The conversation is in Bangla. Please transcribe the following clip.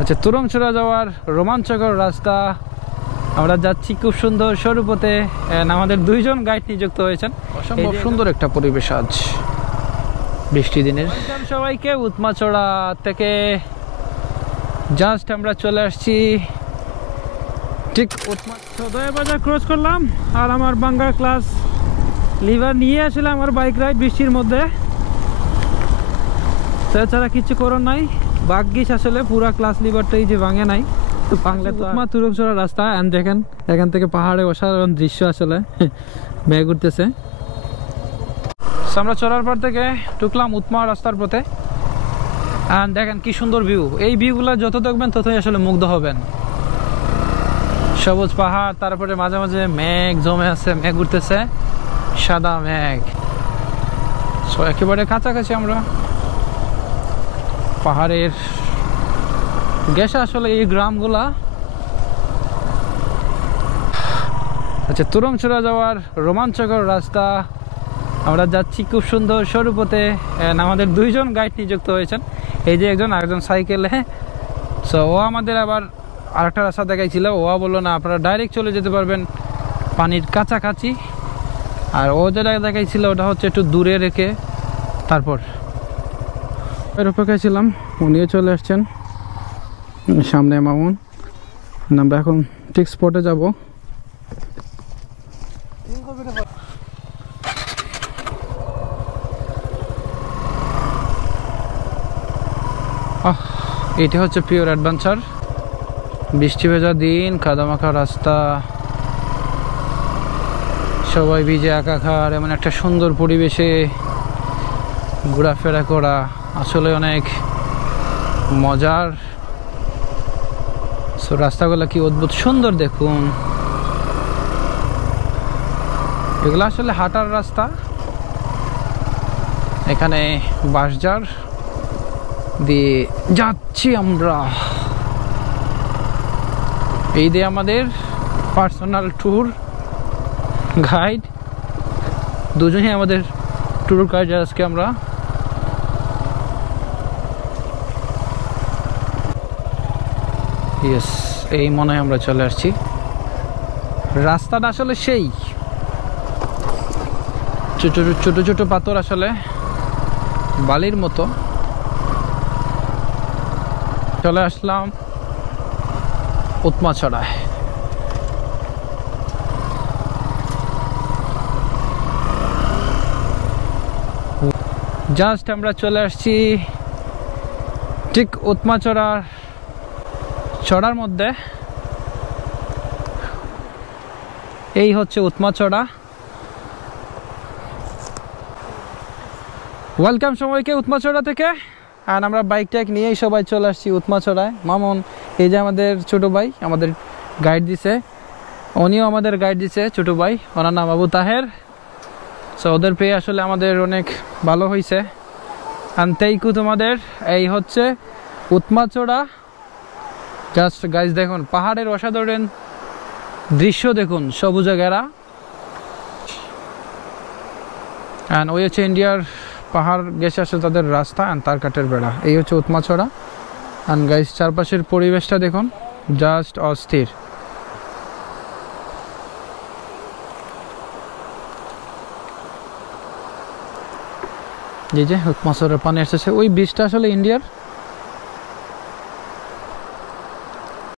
আচ্ছা, তুরংছড়া যাওয়ার রোমাঞ্চকর রাস্তা আমরা যাচ্ছি খুব সুন্দর সরু পথে। আমাদের দুইজন গাইড নিযুক্ত হয়েছেন। অসম্ভব সুন্দর একটা পরিবেশ আজ বৃষ্টি দিনের। সবাইকে উৎমাছড়া থেকে জাস্ট আমরা চলে আসছি ঠিক সদয় বাজার ক্রস করলাম আর আমার বাঙ্গা ক্লাস লিভার নিয়ে আসলাম আমার বাইক রাইড বৃষ্টির মধ্যে। তাছাড়া কিছু করার নাই, ভাগ্যিস আসলে পুরা ক্লাস লিভারটাই যে ভাঙে নাই। বাংলা তো তুরংছড়া রাস্তা এন্ড দেখেন এখান থেকে পাহাড়ে অসাধারণ দৃশ্য আসলে মেঘ উঠতেছে। আমরা চলার পর থেকে ঢুকলাম উৎমা রাস্তার পথে এন্ড দেখেন কি সুন্দর ভিউ। এই ভিউগুলো যত দেখবেন ততই আসলে মুগ্ধ হবেন। সবুজ পাহাড়, তারপরে মাঝে মাঝে মেঘ জমে আছে, মেঘ উঠতেছে, সাদা মেঘ। একেবারে কাছাকাছি আমরা পাহাড়ের গেছে আসলে এই গ্রামগুলা। আচ্ছা, তুরংছড়া যাওয়ার রোমাঞ্চকর রাস্তা আমরা যাচ্ছি খুব সুন্দর সরু পথে। আমাদের দুইজন গাইড নিযুক্ত হয়েছেন, এই যে একজন আরেকজন সাইকেলে। সো ও আমাদের আবার আরেকটা রাস্তা দেখাইছিল, ও বললো না আপনারা ডাইরেক্ট চলে যেতে পারবেন পানির কাছাকাছি। আর ও যেটা দেখাইছিল ওটা হচ্ছে একটু দূরে রেখে তারপর এর অপেক্ষায় ছিলাম। উনিও চলে আসছেন সামনে মামুন। আমরা এখন ঠিক স্পটে যাব। এটা হচ্ছে পিওর অ্যাডভেঞ্চার। বৃষ্টি ভেজা দিন, কাদামাখা রাস্তা, সবাই ভিজে একাকার, এমন একটা সুন্দর পরিবেশে ঘোরাফেরা করা আসলে অনেক মজার। সো রাস্তাগুলো কি অদ্ভুত সুন্দর দেখুন। এগুলো আসলে হাঁটার রাস্তা। এখানে বাঁশঝাড় দিয়ে যাচ্ছি আমরা। এই দিয়ে আমাদের পার্সোনাল ট্যুর গাইড, দুজনেই আমাদের ট্যুর গাইড। আজকে আমরা এই মনে হয় আমরা চলে আসছি। রাস্তাটা আসলে সেই ছোট ছোট ছোট পাথর, আসলে বালির মতো। চলে আসলাম উৎমাছড়ায়। জাস্ট আমরা চলে আসছি ঠিক চড়ার মধ্যে। এই হচ্ছে উৎমাছড়া। ওয়েলকাম সবাইকে উৎমাছড়া থেকে। আর আমরা বাইক টাইক নিয়েই সবাই চলে আসছি উৎমাছড়ায়। মামুন এই যে আমাদের ছোট ভাই, আমাদের গাইড দিছে, উনিও আমাদের গাইড দিছে ছোট ভাই, ওনার নাম আবু তাহের। সো ওদের পেয়ে আসলে আমাদের অনেক ভালো হয়েছে। আনতেইকু তোমাদের এই হচ্ছে উৎমাছড়া। জাস্ট গাইজ দেখুন পাহাড়ের অসাধারণ দৃশ্য, দেখুন সবুজে ঘেরা। অ্যান্ড ওই হচ্ছে ইন্ডিয়ার পাহাড় গেছে আসে তাদের রাস্তা অ্যান্ড তার কাঠের বেড়া। এই হচ্ছে উৎমাছড়া। অ্যান্ড গাইজ চারপাশের পরিবেশটা দেখুন, জাস্ট অস্থির। এই যে উৎমাছড়ার পানি এসেছে, ওই বীজটা আসলে ইন্ডিয়ার